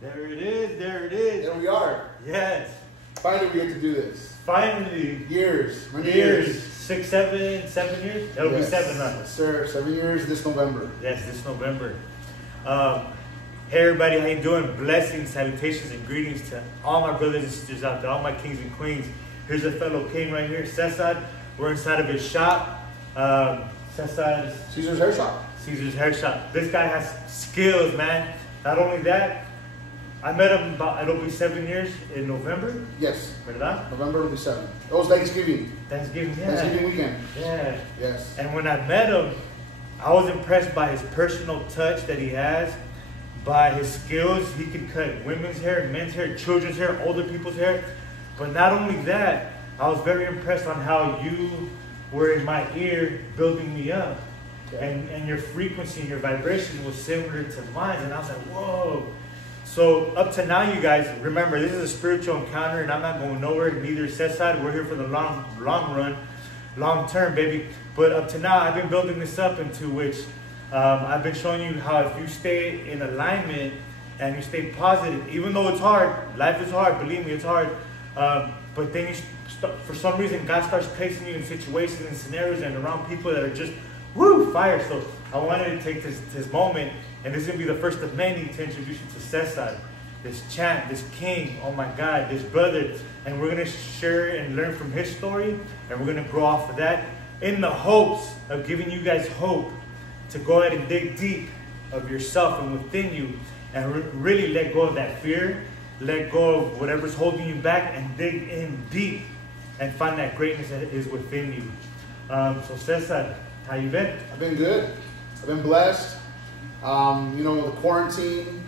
There it is. There it is. There we are. Yes. Finally, we get to do this. Finally. Years. Many years. 6, 7 years? That'll be 7, huh? Yes, sir. 7 years this November. Yes, this November. Hey everybody, how you doing? Blessings, salutations, and greetings to all my brothers and sisters out there, all my kings and queens. Here's a fellow king right here, Cesar. We're inside of his shop. Cesar's Caesar's Hair Shop. Caesar's Hair Shop. This guy has skills, man. Not only that, I met him it'll be 7 years in November. Yes. ¿Verdad? November will be 7. It was Thanksgiving. Thanksgiving, yeah. Thanksgiving weekend. Yeah. Yes. And when I met him, I was impressed by his personal touch that he has, by his skills. He can cut women's hair, men's hair, children's hair, older people's hair. But not only that, I was very impressed on how you were in my ear building me up. Okay. And your frequency and your vibration was similar to mine. And I was like, whoa. So up to now, you guys, remember, this is a spiritual encounter and I'm not going nowhere, neither is Cesar. We're here for the long run, long term, baby. But up to now, I've been building this up into which I've been showing you how if you stay in alignment and you stay positive, even though it's hard, life is hard, believe me, it's hard. But then for some reason, God starts placing you in situations and scenarios and around people that are just, woo, fire. So I wanted to take this moment, and this is going to be the first of many, to introduce you to Cesar, this champ, this king, oh my God, this brother. And we're going to share and learn from his story, and we're going to grow off of that in the hopes of giving you guys hope to go ahead and dig deep of yourself and within you and really let go of that fear, let go of whatever's holding you back and dig in deep and find that greatness that is within you. So Cesar, how you been? I've been good. I've been blessed. You know, the quarantine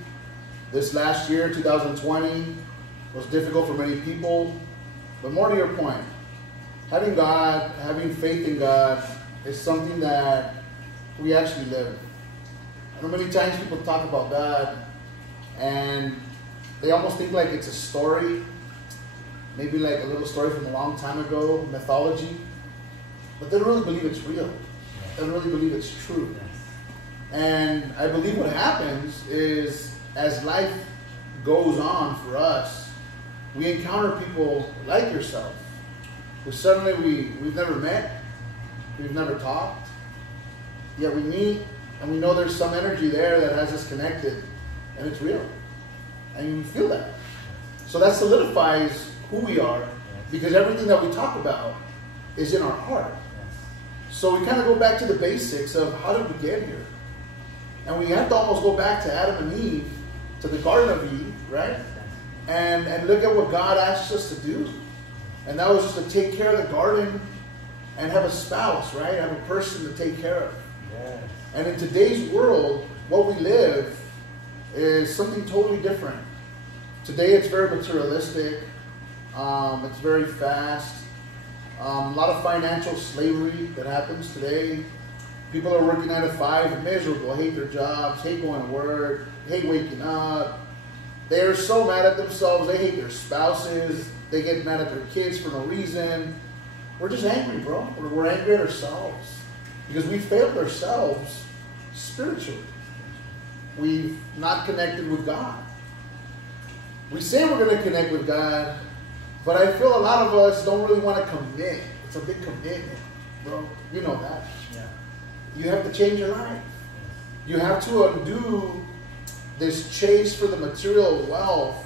this last year, 2020, was difficult for many people. But more to your point, having God, having faith in God is something that we actually live. I know many times people talk about God and they almost think like it's a story, maybe like a little story from a long time ago, mythology, but they don't really believe it's real. They don't really believe it's true. And I believe what happens is as life goes on for us, we encounter people like yourself who suddenly we've never met, we've never talked, yet we meet and we know there's some energy there that has us connected and it's real. And you feel that. So that solidifies who we are because everything that we talk about is in our heart. So we kind of go back to the basics of how did we get here? And we have to almost go back to Adam and Eve, to the Garden of Eve, right? And look at what God asked us to do. And that was just to take care of the garden and have a spouse, right? Have a person to take care of. Yes. And in today's world, what we live is something totally different. Today it's very materialistic. It's very fast. A lot of financial slavery that happens today. People are working 9 to 5, miserable, hate their jobs, hate going to work, hate waking up. They are so mad at themselves. They hate their spouses. They get mad at their kids for no reason. We're just angry, bro. We're angry at ourselves because we failed ourselves spiritually. We've not connected with God. We say we're going to connect with God, but I feel a lot of us don't really want to commit. It's a big commitment, bro. You know that. Yeah. You have to change your life. You have to undo this chase for the material wealth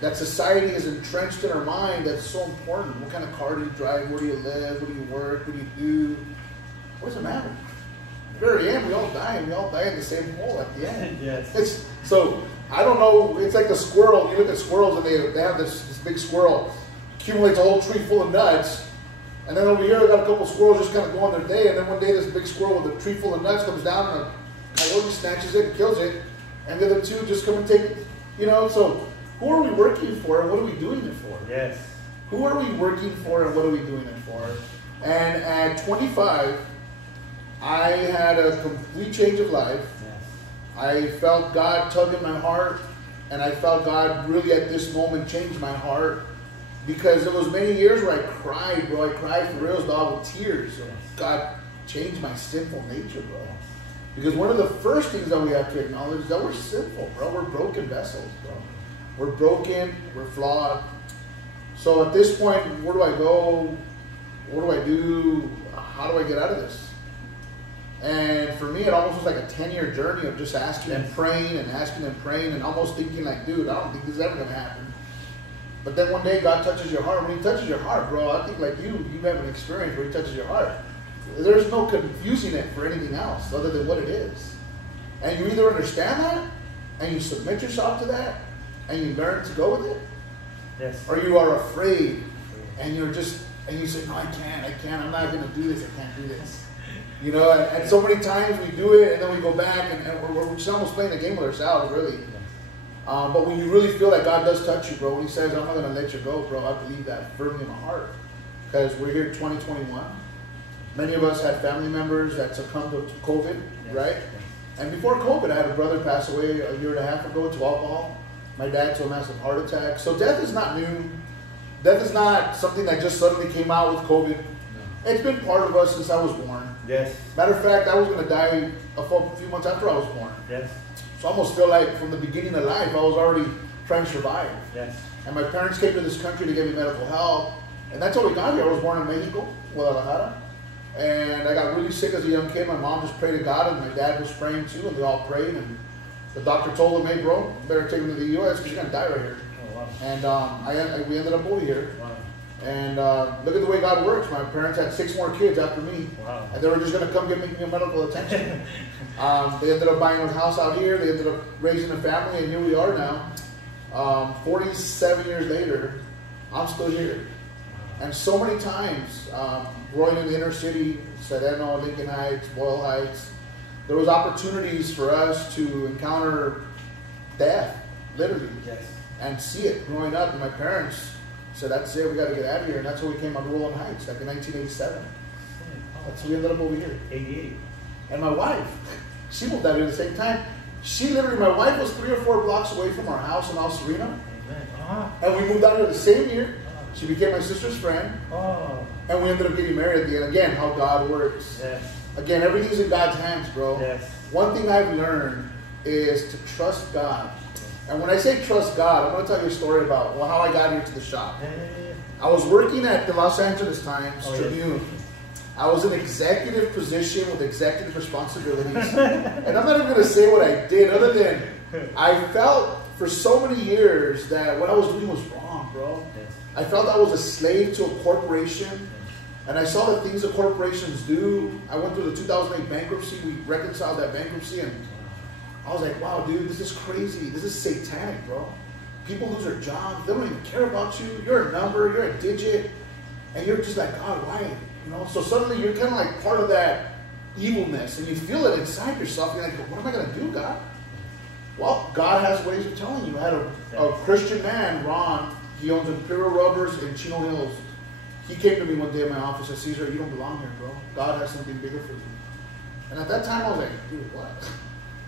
that society is entrenched in our mind that's so important. What kind of car do you drive? Where do you live? Where do you work? What do you do? What does it matter? At the very end, we all die, and we all die in the same hole at the end. Yes. So, I don't know, it's like a squirrel. You look at squirrels, and they have this big squirrel, accumulates a whole tree full of nuts, and then over here, they got a couple of squirrels just kind of go on their day, and then one day, this big squirrel with a tree full of nuts comes down, and a coyote snatches it and kills it, and the other two just come and take it. You know, so who are we working for, and what are we doing it for? Yes. Who are we working for, and what are we doing it for? And at 25, I had a complete change of life. Yes. I felt God tug at my heart, and I felt God really at this moment changed my heart because there was many years where I cried, bro. I cried for real, dog, with tears. So God changed my sinful nature, bro. Because one of the first things that we have to acknowledge is that we're sinful, bro. We're broken vessels, bro. We're broken. We're flawed. So at this point, where do I go? What do I do? How do I get out of this? And for me, it almost was like a 10-year journey of just asking and praying and asking and praying and almost thinking like, dude, I don't think this is ever going to happen. But then one day God touches your heart. When he touches your heart, bro, I think like you have an experience where he touches your heart. There's no confusing it for anything else other than what it is. And you either understand that and you submit yourself to that and you learn to go with it. Yes. Or you are afraid and you're just, and you say, no, I can't, I'm not going to do this, I can't do this. You know, and so many times we do it and then we go back and we're just almost playing a game with ourselves, really. But when you really feel like God does touch you, bro, when he says, I'm not going to let you go, bro, I believe that firmly in my heart. Because we're here in 2021. Many of us had family members that succumbed to COVID, right? And before COVID, I had a brother pass away a year and a half ago to alcohol. My dad to a massive heart attack. So death is not new. Death is not something that just suddenly came out with COVID. No. It's been part of us since I was born. Yes. Matter of fact, I was going to die a few months after I was born. Yes. So I almost feel like from the beginning of life, I was already trying to survive. Yes. And my parents came to this country to get me medical help. And that's how we got here. I was born in Mexico, Guadalajara. And I got really sick as a young kid. My mom just prayed to God, and my dad was praying too, and they all prayed. And the doctor told him, hey, bro, you better take him to the U.S. because you're going to die right here. Oh, wow. And we ended up over here. Wow. And look at the way God works. My parents had 6 more kids after me. Wow. And they were just going to come give me medical attention. They ended up buying a house out here. They ended up raising a family, and here we are now. 47 years later, I'm still here. And so many times, growing in the inner city, Sereno, Lincoln Heights, Boyle Heights, there was opportunities for us to encounter death, literally, yes. And see it growing up. And my parents said, that's it, we got to get out of here. And that's when we came on Rolling Heights, like in 1987. That's when we ended up over here. 88. And my wife, she moved out here at the same time. She literally, my wife was 3 or 4 blocks away from our house in El Sereno. And we moved out here the same year. She became my sister's friend. Oh. And we ended up getting married at the end. Again, how God works. Yes. Again, everything's in God's hands, bro. Yes. One thing I've learned is to trust God. And when I say trust God, I'm going to tell you a story about how I got here to the shop. I was working at the Los Angeles Times Tribune. Yes. I was in executive position with executive responsibilities. And I'm not even going to say what I did other than I felt for so many years that what I was doing was wrong, bro. Yes. I felt I was a slave to a corporation. And I saw the things that corporations do. I went through the 2008 bankruptcy. We reconciled that bankruptcy. And I was like, wow, dude, this is crazy. This is satanic, bro. People lose their jobs. They don't even care about you. You're a number. You're a digit. And you're just like, God, why? You know? So suddenly you're kind of like part of that evilness. And you feel it inside yourself. You're like, what am I going to do, God? Well, God has ways of telling you. I had a Christian man, Ron. He owns Imperial Rubbers in Chino Hills. He came to me one day in my office and said, Caesar, you don't belong here, bro. God has something bigger for you. And at that time, I was like, dude, what?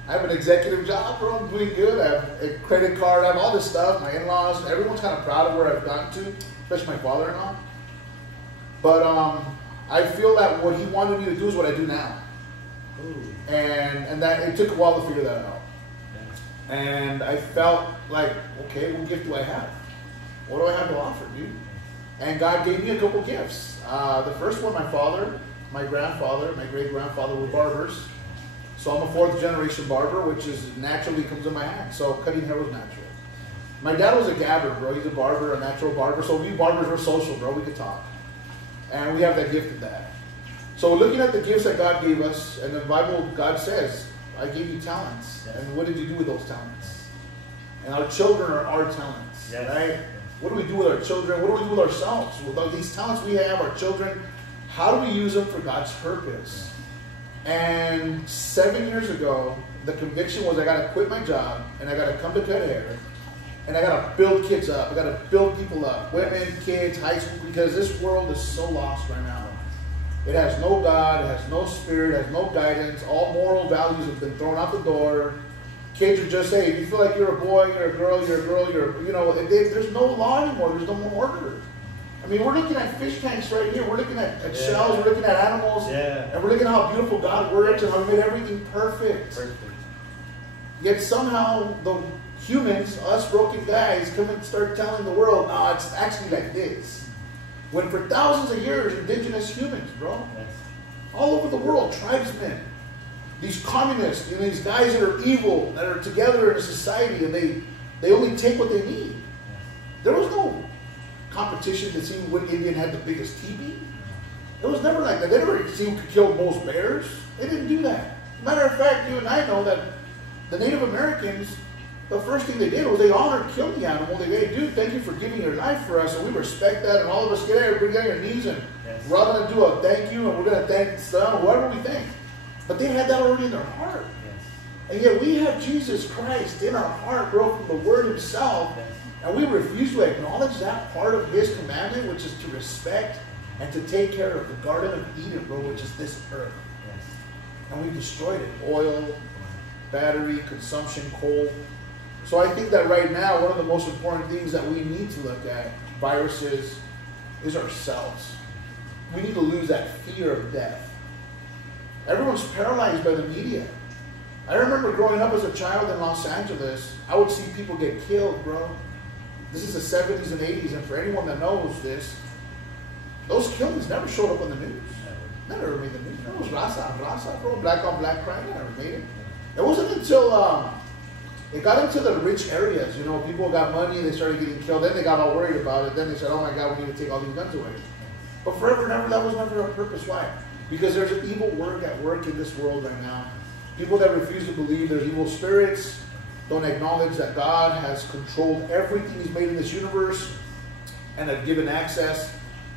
I have an executive job, bro. I'm doing good. I have a credit card. I have all this stuff. My in-laws. Everyone's kind of proud of where I've gotten to, especially my father-in-law. But I feel that what he wanted me to do is what I do now. Ooh. And that it took a while to figure that out. Yeah. And I felt like, okay, what gift do I have? What do I have to offer, dude? And God gave me a couple gifts. The first one, my father, my grandfather, my great-grandfather were barbers. So I'm a 4th generation barber, which is naturally comes in my hand. So cutting hair was natural. My dad was a gabber, bro. He's a barber, a natural barber. So we barbers were social, bro. We could talk. And we have that gift of that. So looking at the gifts that God gave us, and the Bible, God says, I gave you talents. And what did you do with those talents? And our children are our talents, yes. Right? What do we do with our children? What do we do with ourselves? With these talents we have, our children, how do we use them for God's purpose? And 7 years ago, the conviction was I got to quit my job, and I got to come to cut hair, and I got to build kids up. I got to build people up, women, kids, high school, because this world is so lost right now. It has no God, it has no spirit, it has no guidance. All moral values have been thrown out the door. Kids are just, hey, if you feel like you're a boy, you're a girl, you know, there's no law anymore. There's no more order. I mean, we're looking at fish tanks right here. We're looking at shells. We're looking at animals. And we're looking at how beautiful God works and how He made everything perfect. Yet somehow the humans, us broken guys, come and start telling the world, no, it's actually like this. When for thousands of years, indigenous humans, bro, all over the world, tribesmen, these communists, you know, these guys that are evil, that are together in a society, and they only take what they need. There was no competition to see what Indian had the biggest teepee. It was never like that. They never see who could kill most bears. They didn't do that. Matter of fact, you and I know that the Native Americans, the first thing they did was they honored, killed the animal. They said, dude, thank you for giving your life for us, and we respect that. And all of us get everybody on your knees, and we're all going to do a thank you, and we're going to thank son, whoever we thank. But they had that already in their heart. And yet we have Jesus Christ in our heart, bro, from the Word Himself. And we refuse to acknowledge that part of His commandment, which is to respect and to take care of the Garden of Eden, bro, which is this earth. And we destroyed it. Oil, battery, consumption, coal. So I think that right now, one of the most important things that we need to look at, viruses, is ourselves. We need to lose that fear of death. Everyone's paralyzed by the media. I remember growing up as a child in Los Angeles, I would see people get killed, bro. This is the 70s and 80s, and for anyone that knows this, those killings never showed up on the news. Never made the news. It was raza, bro. Black on black crime, never made it. It wasn't until it got into the rich areas, you know, people got money, they started getting killed, then they got all worried about it, then they said, oh my God, we need to take all these guns away. But forever and ever, that was never a purpose. Why? Because there's an evil work at work in this world right now. People that refuse to believe there's evil spirits, don't acknowledge that God has controlled everything He's made in this universe and have given access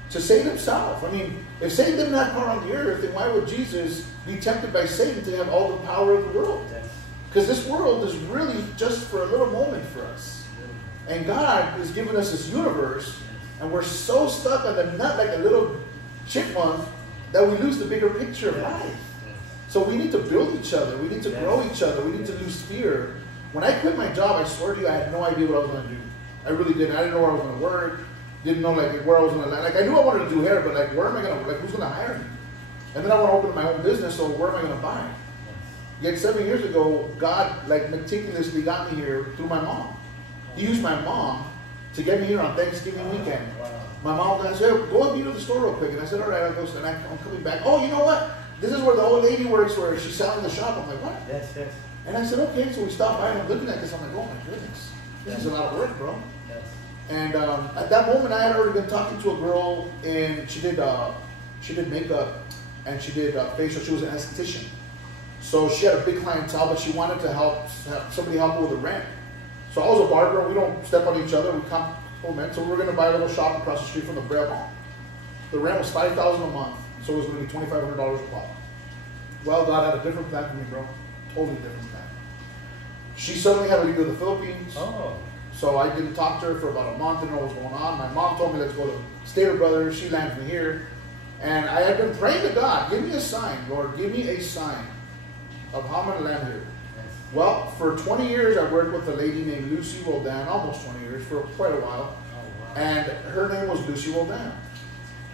to save Himself. I mean, if Satan didn't have power on the earth, then why would Jesus be tempted by Satan to have all the power of the world? Because this world is really just for a little moment for us. And God has given us this universe, and we're so stuck on the nut like a little chipmunk that we lose the bigger picture of life. So we need to build each other. We need to grow each other. We need to lose fear. When I quit my job, I swear to you, I had no idea what I was going to do. I really didn't. I didn't know where I was going to work. Didn't know like where I was going to land. Like I knew I wanted to do hair, but like where am I going to, like who's going to hire me? And then I want to open my own business, so where am I going to buy? Yet 7 years ago, God like meticulously got me here through my mom. He used my mom to get me here on Thanksgiving weekend. My mom said, go up to the store real quick. And I said, all right, I'll go. And I'm coming back. Oh, you know what? This is where the old lady works, where she's selling the shop. I'm like, what? Yes. And I said, okay. So we stopped by and I'm looking at this. I'm like, oh my goodness. This is a lot of work, bro. Yes. And at that moment, I had already been talking to a girl, and she did makeup and she did facial. She was an esthetician. So she had a big clientele, but she wanted to have somebody help her with the rent. So I was a barber. We don't step on each other. We compliment. So we were going to buy a little shop across the street from the Braille Mall. The rent was $5,000 a month. So it was going to be $2,500 a pop. Well, God had a different plan for me, bro. Totally different plan. She suddenly had to leave to the Philippines. Oh. So I didn't talk to her for about a month. Didn't know what was going on. My mom told me, let's go to Stater Brothers. She landed me here. And I had been praying to God, give me a sign, Lord. Give me a sign of how I'm going to land here. Yes. Well, for 20 years, I worked with a lady named Lucy Roldan. Almost 20 years, for quite a while. Oh, wow. And her name was Lucy Roldan.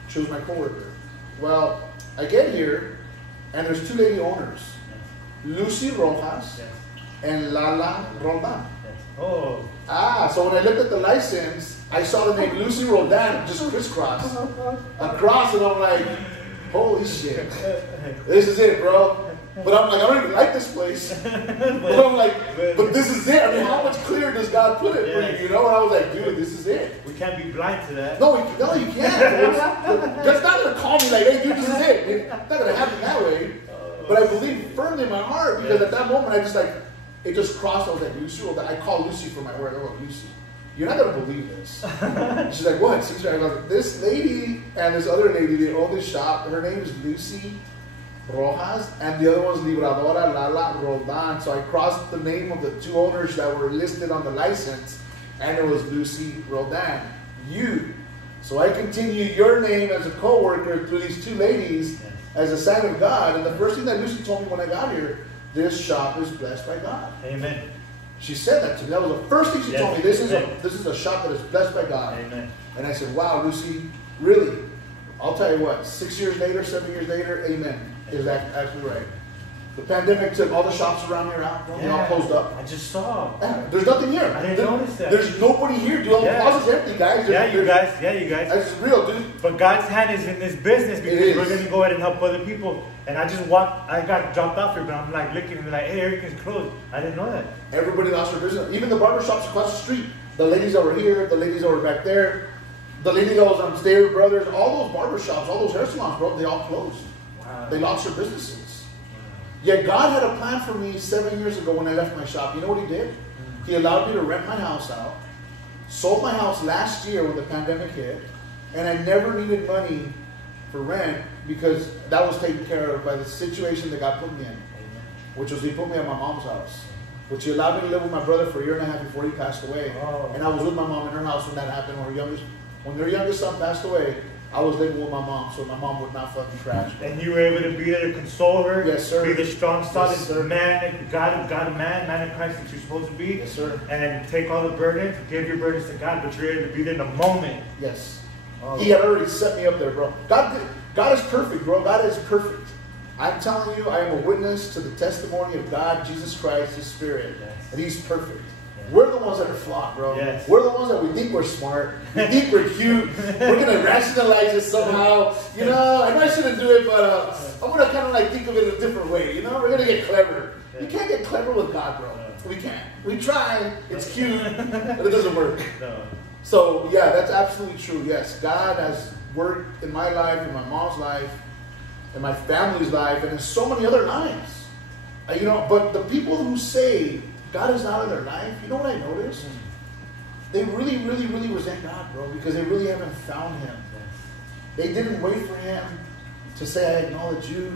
She was my coworker. Well, I get here, and there's two lady owners, Lucy Rojas and Lala Roldan. Oh. So when I looked at the license, I saw the name Lucy Roldan just crisscross across, and I'm like, holy shit, this is it, bro. But I'm like, I don't even like this place. But I'm like, but this is it. I mean, how much clearer does God put it for you, you know? And I was like, dude, this is it. We can't be blind to that. No, you can't. That's not going to call me like, hey, dude, this is it. It's not going to happen that way. But I believe firmly in my heart, because at that moment, I just like, it just crossed. I was like, Lucy, I call Lucy for my word. I go, Lucy, you're not going to believe this. She's like, what? I go, this lady and this other lady, they own this shop. Her name is Lucy Rojas, and the other one's Libradora Lala Roldan. So I crossed the name of the two owners that were listed on the license, and it was Lucy Roldan. You. So I continue your name as a co-worker through these two ladies as a sign of God. And the first thing that Lucy told me when I got here, this shop is blessed by God. Amen. She said that to me. That was the first thing she told me. This is a shop that is blessed by God. Amen. And I said, wow, Lucy, really? I'll tell you what, 6 years later, 7 years later, amen. Is that actually right? The pandemic took all the shops around here out. They all closed up. I just saw. There's nothing here. I didn't notice that. There's nobody here, dude. All the closets empty, guys. You guys. That's real, dude. But God's hand is in this business because we're going to go ahead and help other people. And I just walked, I got dropped off here, but I'm like looking and like, hey, everything's closed. I didn't know that. Everybody lost their business. Even the barber shops across the street. The ladies that were here, the ladies that were back there, the lady that was on Stair Brothers, all those barber shops, all those hair salons, bro, they all closed. Wow. They lost their businesses. Yet God had a plan for me 7 years ago when I left my shop. You know what he did? He allowed me to rent my house out. Sold my house last year when the pandemic hit. And I never needed money for rent because that was taken care of by the situation that God put me in. Which was he put me at my mom's house. Which he allowed me to live with my brother for a year and a half before he passed away. Oh. And I was with my mom in her house when that happened. When their youngest son passed away, I was living with my mom, so my mom would not fucking crash. And you were able to be there to console her. Yes, sir. Be the strong, solid man, man in Christ that you're supposed to be. Yes, sir. And take all the burdens, give your burdens to God, but you're able to be there in the moment. Yes. Oh. He had already set me up there, bro. God is perfect, bro. God is perfect. I'm telling you, I am a witness to the testimony of God, Jesus Christ, His Spirit. Yes. And He's perfect. We're the ones that are flawed, bro. Yes. We're the ones that we think we're smart. We think we're cute. We're going to rationalize it somehow. You know, I know I shouldn't do it, but I'm going to kind of like think of it a different way. You know, we're going to get clever. You can't get clever with God, bro. We can't. We try. It's cute, but it doesn't work. So, yeah, that's absolutely true. Yes, God has worked in my life, in my mom's life, in my family's life, and in so many other lives. You know, but the people who say God is not in their life, you know what I noticed? They really, really, really resent God, bro, because they really haven't found Him. They didn't wait for Him to say, I acknowledge you.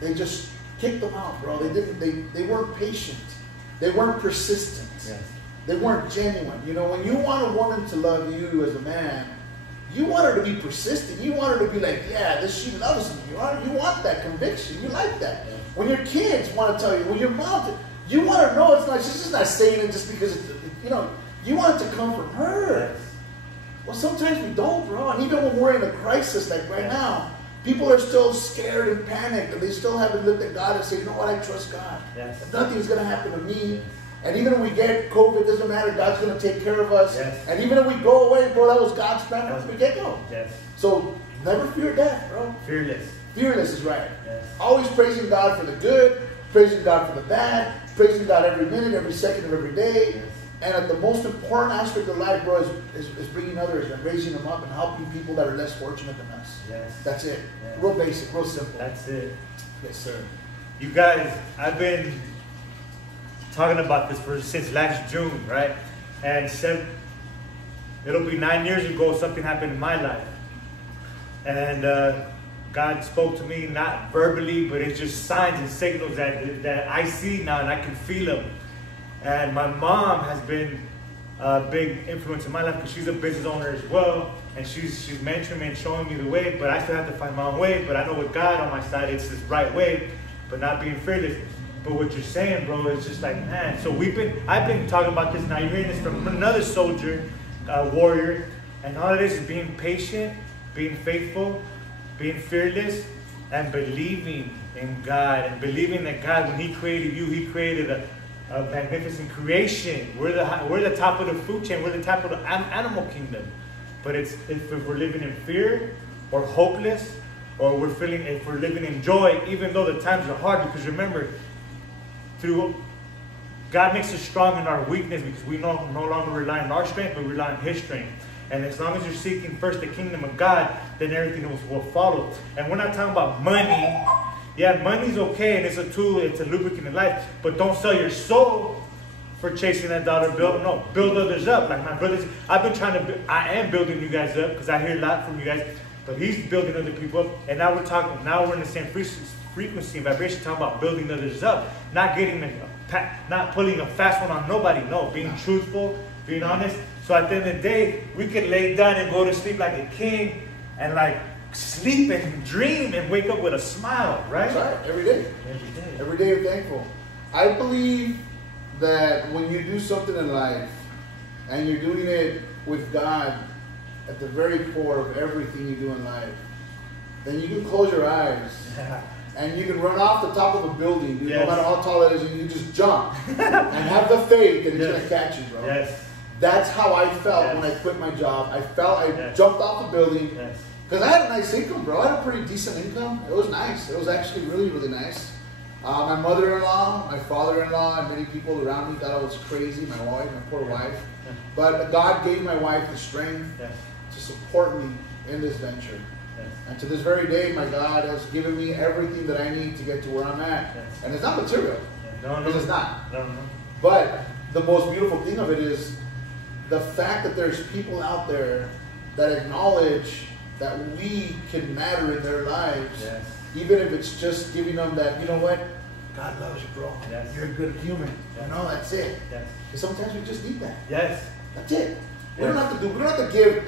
They just kicked them out, bro. They weren't patient. They weren't persistent. They weren't genuine. You know, when you want a woman to love you as a man, you want her to be persistent. You want her to be like, yeah, she loves me. You want that conviction. You like that. When your kids want to tell you, when your mom, you want her to know it's not, she's just not saying it just because, you know, you want it to come from her. Well, sometimes we don't, bro. And even when we're in a crisis like right now, people are still scared and panicked, and they still haven't looked at God and said, you know what, I trust God. Nothing's going to happen to me. And even if we get COVID, it doesn't matter. God's going to take care of us. And even if we go away, bro, that was God's plan from the get-go. So never fear death, bro. Fearless. Fearless is right. Always praising God for the good, praising God for the bad, praising God every minute, every second of every day. And the most important aspect of life, bro, is bringing others and raising them up and helping people that are less fortunate than us. That's it. Real basic, real simple. That's it. Yes, sir. You guys, I've been talking about this since last June, right? And it'll be 9 years ago something happened in my life. And God spoke to me, not verbally, but it's just signs and signals that I see now and I can feel them. And my mom has been a big influence in my life because she's a business owner as well. And she's mentoring me and showing me the way, but I still have to find my own way. But I know with God on my side, it's this right way, but not being fearless. But what you're saying, bro, is just like, man. So I've been talking about this now. You're hearing this from another soldier, warrior. And all it is being patient, being faithful, being fearless, and believing in God. And believing that God, when He created you, He created a magnificent creation. We're the top of the food chain. We're the top of the animal kingdom. But if we're living in fear or hopeless, or if we're living in joy, even though the times are hard, because remember, God makes us strong in our weakness because we no longer rely on our strength, but rely on His strength. And as long as you're seeking first the kingdom of God, then everything will follow. And we're not talking about money. Yeah, money's okay, and it's a tool, it's a lubricant in life. But don't sell your soul for chasing that dollar bill. No, build others up. Like my brothers, I am building you guys up because I hear a lot from you guys. But he's building other people up. And now we're in the same frequency and vibration, talking about building others up. Not pulling a fast one on nobody. No, being truthful, being honest. So at the end of the day, we could lay down and go to sleep like a king and like sleep and dream and wake up with a smile, right? That's right. Every day. Every day you're thankful. I believe that when you do something in life and you're doing it with God at the very core of everything you do in life, then you can close your eyes and you can run off the top of a building, dude, no matter how tall it is, and you just jump and have the faith that it's going to catch you, bro. That's how I felt when I quit my job. I felt I jumped off the building because I had a nice income, bro. I had a pretty decent income. It was nice. It was actually really, really nice. My mother-in-law, my father-in-law, and many people around me thought I was crazy. My wife, my poor wife. But God gave my wife the strength to support me in this venture. And to this very day, my God has given me everything that I need to get to where I'm at. And it's not material. Because it's not. But the most beautiful thing of it is the fact that there's people out there that acknowledge that we can matter in their lives. Even if it's just giving them that, you know what? God loves you, bro. You're a good human. You know, that's it. Because sometimes we just need that. That's it. We don't have to give.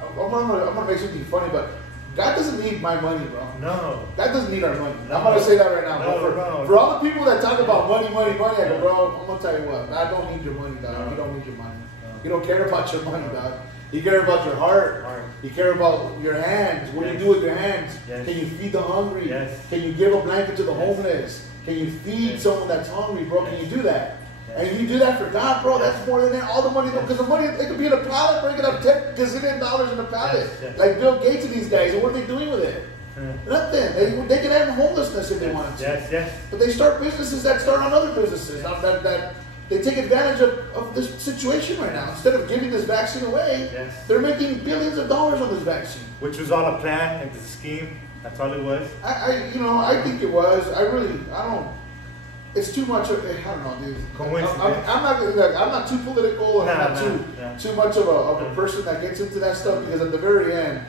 I'm gonna make something funny, but God doesn't need my money, bro. No. God doesn't need our money. I'm gonna say that right now. For all the people that talk about money, I go, bro, I'm gonna tell you what. God don't need your money, dog. He don't need your money. He don't care about your money, dog. He cares about your heart. He cares about your hands. What do you do with your hands? Can you feed the hungry? Can you give a blanket to the homeless? Can you feed someone that's hungry, bro? Can you do that? And if you do that for God, bro, that's more than all the money. Because the money, it could be in a pallet, bro. You could have $10 gazillion in a pallet. Like Bill Gates and these guys. And what are they doing with it? Nothing. They can end homelessness if they wanted to. But they start businesses that start on other businesses. That they take advantage of this situation right now. Instead of giving this vaccine away, they're making billions of dollars on this vaccine. Which was all a plan and a scheme. That's all it was. I think it was. I don't. It's too much. I don't know, dude. Coincidence. I'm not too political, and I'm not too much of a person that gets into that stuff, because at the very end,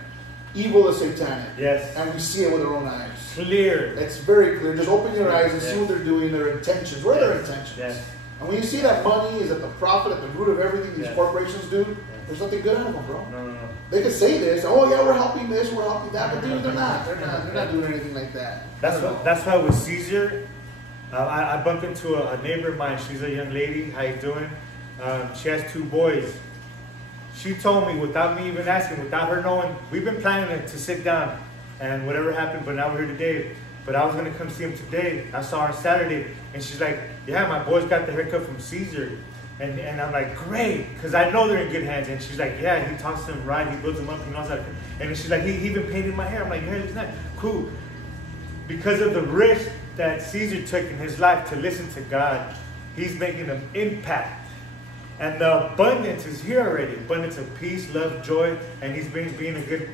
evil is satanic. And we see it with our own eyes. Clear. It's very clear. Just open your eyes and see what they're doing. Their intentions. What are their intentions? And when you see that money is at the profit, at the root of everything these corporations do, there's nothing good out of them, bro. No. They can say this, oh yeah, we're helping this, we're helping that, but dude, they're not. They're not doing anything like that. That's why with Caesar, I bumped into a neighbor of mine. She's a young lady. How you doing? She has 2 boys. She told me, without me even asking, without her knowing, we've been planning to sit down and whatever happened, but now we're here today. But I was going to come see him today. I saw her Saturday, and she's like, yeah, my boys got the haircut from Caesar. And I'm like, great, because I know they're in good hands. And she's like, yeah, he talks to them right, he builds them up, he knows how to. And then she's like, he even painted my hair. I'm like, your hair looks nice. Cool. Because of the risk that Caesar took in his life to listen to God, he's making an impact. And the abundance is here already. Abundance of peace, love, joy, and he's being a good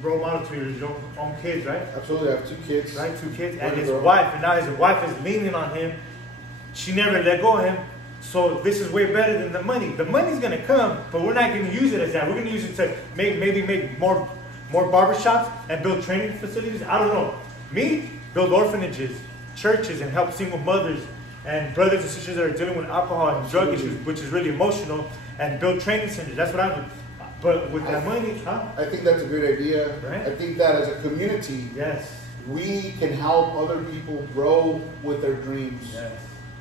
role model to his own kids, right? Absolutely, I have 2 kids. Right, 2 kids. And his wife, and now his wife is leaning on him. She never let go of him. So this is way better than the money. The money's going to come, but we're not going to use it as that. We're going to use it to maybe make more barber shops and build training facilities. I don't know. Me, build orphanages, churches, and help single mothers and brothers and sisters that are dealing with alcohol and drug issues, which is really emotional, and build training centers. That's what I do. But with that money, I think that's a great idea. Right? I think that as a community, we can help other people grow with their dreams.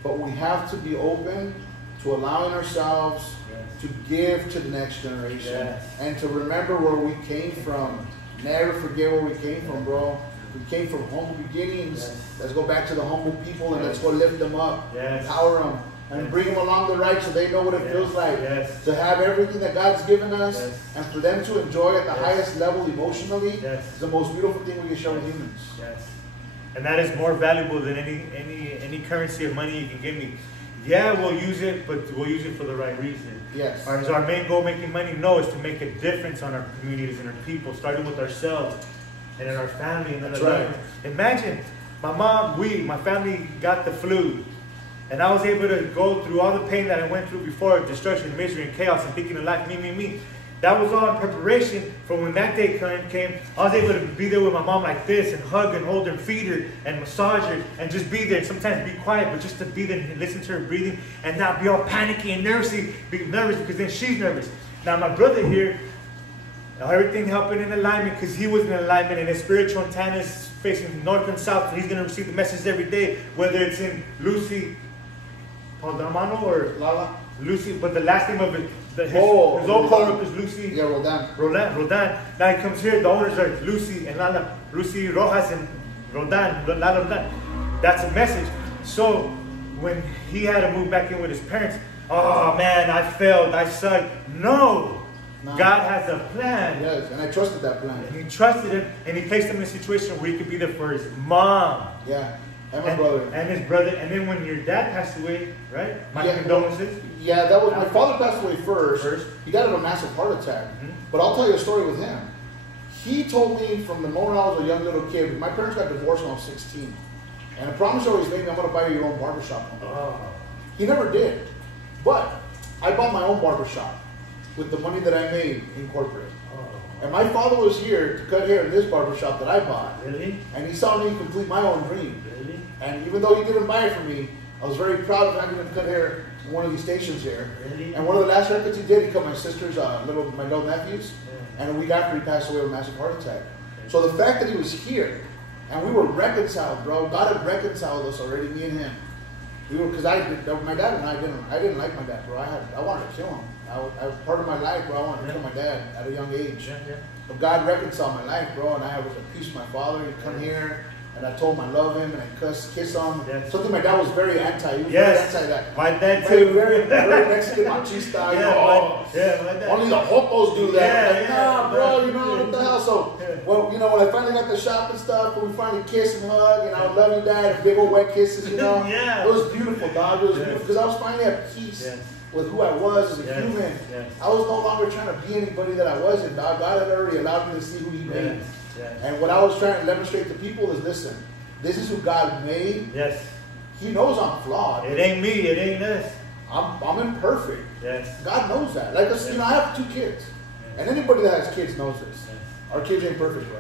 But we have to be open to allowing ourselves to give to the next generation and to remember where we came from. Never forget where we came from, bro. We came from humble beginnings. Let's go back to the humble people and let's go lift them up, empower them, and bring them along the right so they know what it feels like to have everything that God's given us and for them to enjoy at the highest level emotionally. It's the most beautiful thing we can share with humans. And that is more valuable than any currency of money you can give me. Yeah, we'll use it, but we'll use it for the right reason. Is our main goal making money? No, it's to make a difference on our communities and our people, starting with ourselves and in our family. And then imagine, my family got the flu. And I was able to go through all the pain that I went through before, destruction, misery, and chaos, and thinking of life, me. That was all in preparation for when that day came. I was able to be there with my mom like this and hug and hold her and feed her and massage her and just be there. And sometimes be quiet, but just to be there and listen to her breathing and not be all panicky and nervous because then she's nervous. Now my brother here, everything helping in alignment because he was in alignment and his spiritual antenna is facing north and south. So he's going to receive the message every day, whether it's in Lucy, Paldamano or Lala. Lucy, but the last name of it, his old co-op is Lucy. Yeah, Rodan. Now he comes here, the owners are Lucy and Lala, Lucy Rojas and Lala Rodan. That's a message. So when he had to move back in with his parents, oh man, I failed, I sucked. No. God has a plan. Yes, and I trusted that plan. And he trusted him, and he placed him in a situation where he could be there for his mom. Yeah, and my brother. And his brother. And then when your dad passed away, right? My condolences. Yeah, that was, my father passed away first. He died of a massive heart attack. But I'll tell you a story with him. He told me from the moment I was a young little kid, my parents got divorced when I was 16. And a promise always made me, I'm going to buy you your own barbershop. He never did. But I bought my own barbershop with the money that I made in corporate. And my father was here to cut hair in this barbershop that I bought. Really? And he saw me complete my own dream. Really? And even though he didn't buy it for me, I was very proud of having him cut hair in one of these stations here. Really? And one of the last haircuts he did, he cut my sister's, my little nephews. And a week after he passed away with a massive heart attack. So the fact that he was here, and we were reconciled, bro. God had reconciled us already, me and him. We were, because my dad and I didn't like my dad, bro. I wanted to kill him. I was part of my life, bro. I wanted to kill my dad at a young age. But God reconciled my life, bro, and I was at peace with my father. He'd come here, and I told him I love him, and I kiss him. Something my dad was very anti. He was very anti that. My dad too. Very Mexican machista. My dad. Only the hopos do that. Nah, bro, you know what the hell? So, well, when I finally got the shop and stuff, when we finally kiss and hug, and I love you, Dad, big old wet kisses, It was beautiful, dog. It was beautiful because I was finally at peace with who I was as a human. I was no longer trying to be anybody that I wasn't, dog. God had already allowed me to see who He made. And what I was trying to demonstrate to people is, listen, this is who God made. He knows I'm flawed. It ain't me. It ain't us. I'm imperfect. God knows that. Like, I have 2 kids. And anybody that has kids knows this. Our kids ain't perfect, bro.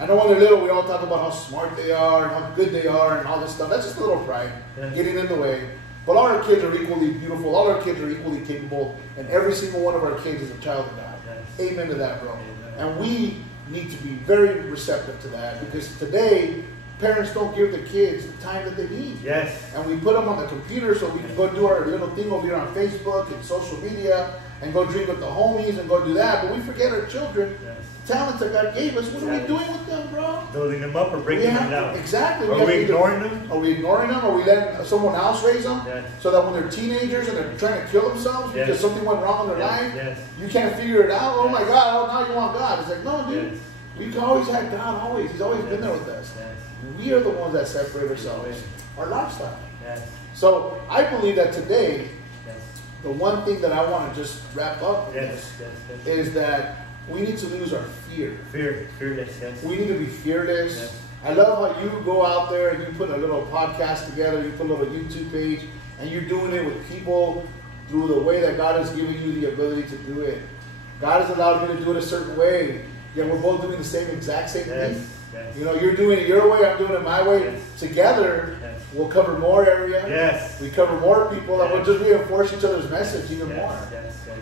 I know when they're little, we all talk about how smart they are and how good they are and all this stuff. That's just a little pride getting in the way. But all our kids are equally beautiful. All our kids are equally capable. And every single one of our kids is a child of God. Amen to that, bro. And we need to be very receptive to that, because today, parents don't give the kids the time that they need. And we put them on the computer so we can go do our little thing over here on Facebook and social media and go drink with the homies and go do that. But we forget our children, talents that God gave us. What are we doing with them, bro? Building them up or breaking them down. Exactly. Are we ignoring them? Are we ignoring them? Are we letting someone else raise them? So that when they're teenagers and they're trying to kill themselves because something went wrong in their life, you can't figure it out. Oh my God, now you want God. It's like, no, dude. We've always had God, always. He's always been there with us. We are the ones that separate ourselves. Our lifestyle. So I believe that today, the one thing that I want to just wrap up with is that we need to lose our fear. Fearless. We need to be fearless. I love how you go out there and you put a little podcast together, you put a little YouTube page, and you're doing it with people through the way that God has given you the ability to do it. God has allowed me to do it a certain way. Yeah, we're both doing the exact same thing. You're doing it your way, I'm doing it my way. Together, we'll cover more area. We cover more people, and we'll just reinforce each other's message even more.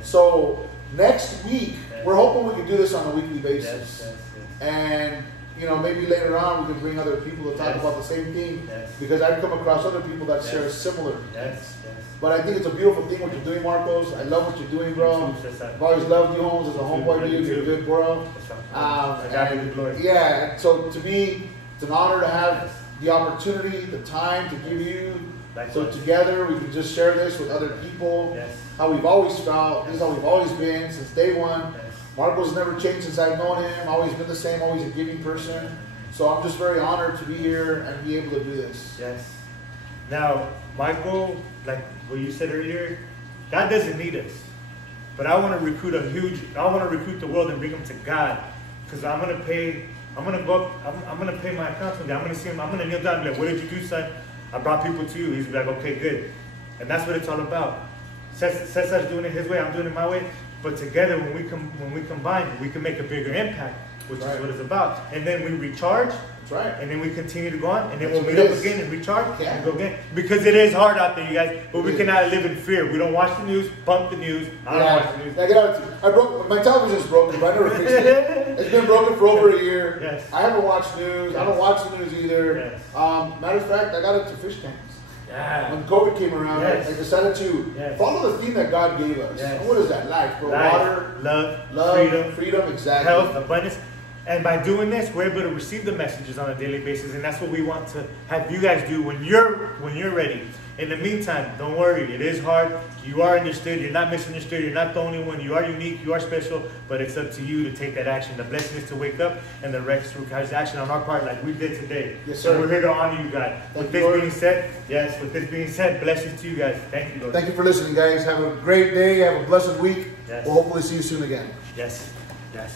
So next week, we're hoping we can do this on a weekly basis. And maybe later on we can bring other people to talk about the same thing, because I've come across other people that share similar. But I think it's a beautiful thing what you're doing, Marcos. I love what you're doing, bro. I've always loved you, Holmes, as a homeboy to you. You're a good bro. So to me, it's an honor to have the opportunity, the time to give you. So together we can just share this with other people. How we've always felt. This is how we've always been since day one. Marco's never changed since I've known him. Always been the same, always a giving person. So I'm just very honored to be here and be able to do this. Now, Michael, like what you said earlier, God doesn't need us. But I want to recruit the world and bring them to God. Because I'm going to pay my accounts one day. I'm going to see him, I'm going to kneel down and be like, what did you do, son? I brought people to you. He's like, okay, good. And that's what it's all about. Cesar's doing it his way, I'm doing it my way. But together, when we combine, we can make a bigger impact, which is what it's about. And then we recharge. And then we continue to go on, and then we'll meet up again and recharge and go again. Because it is hard out there, you guys. But we cannot live in fear. We don't watch the news, bump the news. I don't watch the news. My television's broken, but I never fixed it. It's been broken for over a year. I haven't watched news. I don't watch the news either. Matter of fact, I got into fish tanks. Yeah. When COVID came around, Yes. I decided to Yes. follow the theme that God gave us. Yes. And what is that? Life, bro. Life, Water, love, freedom, exactly. health, abundance. And by doing this, we're able to receive the messages on a daily basis, and that's what we want to have you guys do when you're ready. In the meantime, don't worry. It is hard. You are understood. You're not misunderstood. You're not the only one. You are unique. You are special. But it's up to you to take that action. The blessing is to wake up, and the rest requires action on our part, like we did today. Yes, sir. And we're here to honor you guys. Thank With you, this Lord. being said, yes. With this being said, blessings to you guys. Thank you, Lord. Thank you for listening, guys. Have a great day. Have a blessed week. Yes. We'll hopefully see you soon again. Yes. Yes.